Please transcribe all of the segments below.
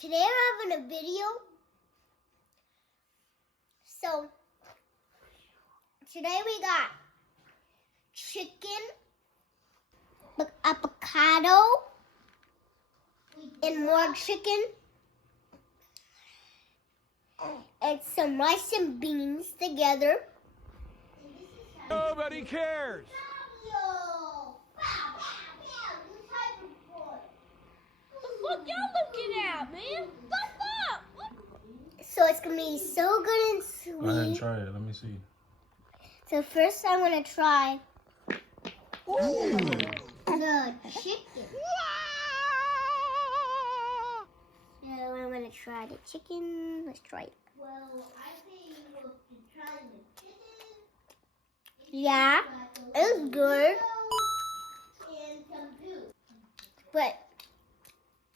Today we're having a video. So today we got chicken, avocado, and more chicken, and some rice and beans together. Nobody cares. What y'all looking at, man? Stop up! So it's gonna be so good and sweet. Go ahead and try it. Let me see. So first I'm gonna try the chicken. So I'm gonna try the chicken. Let's try it. Well, I think we'll try the chicken. Yeah, it's good. And some juice. But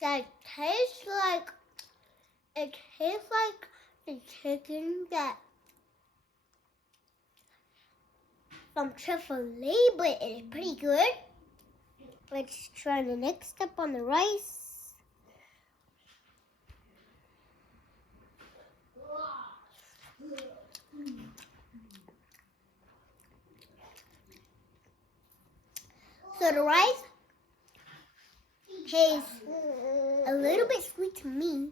that tastes like the chicken that from Chick-fil-A, but it's pretty good. Let's try the next step on the rice. So the rice tastes a little bit sweet to me.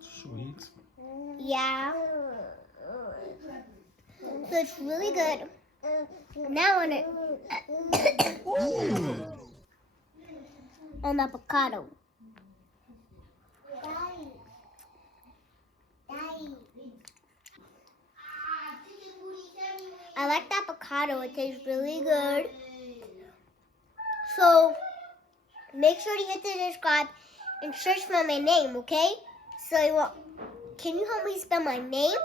Sweet? Yeah. So it's really good. Now on avocado. I like the avocado. It tastes really good. So make sure to hit the subscribe and search for my name, okay? So can you help me spell my name?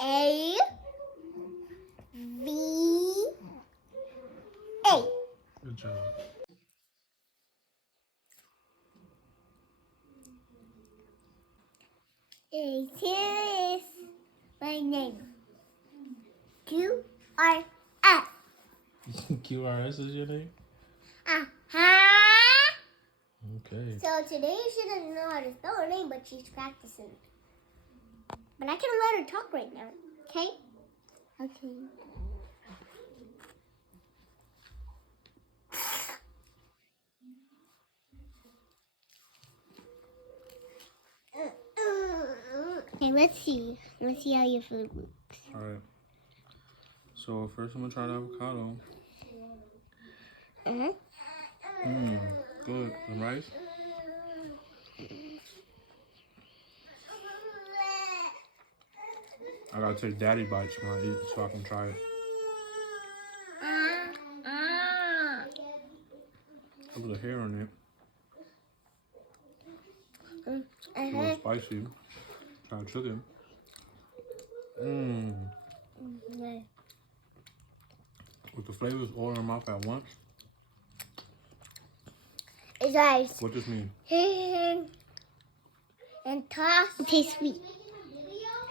A-V-A. Good job. Here is my name. Q-R-S. QRS is your name? Uh-huh. Okay. So today she doesn't know how to spell her name, but she's practicing. But I can let her talk right now, okay? Okay. Okay, let's see. Let's see how your food looks. Alright. So first I'm gonna try the avocado. Good. The rice? I gotta take daddy bites when I eat so I can try it. A little hair on it. A little spicy. Try chicken. With the flavors all in my mouth at once. It's nice. What does this mean? And toss. It tastes sweet.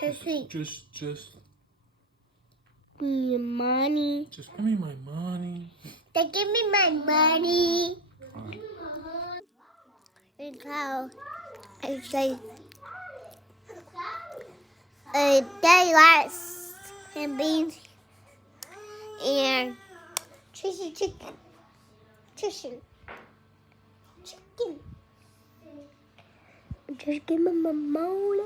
It's sweet. Just Give me your money. Just give me my money. They give me my money. Alright. It's how it's like a day rice and beans and chicken. Just give me my money.